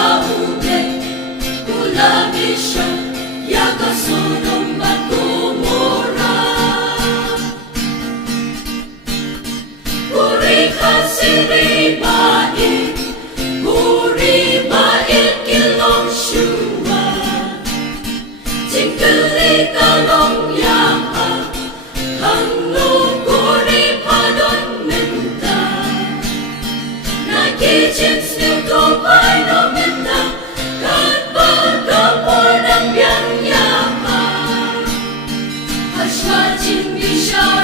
kaugay ulami siya yaga Sodom at Gomorra. Puri ka siribain, puri bail kilong syua, tingkali kalong yaka, hangno puri padon menta, nakijins nito pa'y no menta, kat pagkapon ang biyang yaka, aswa jing bisya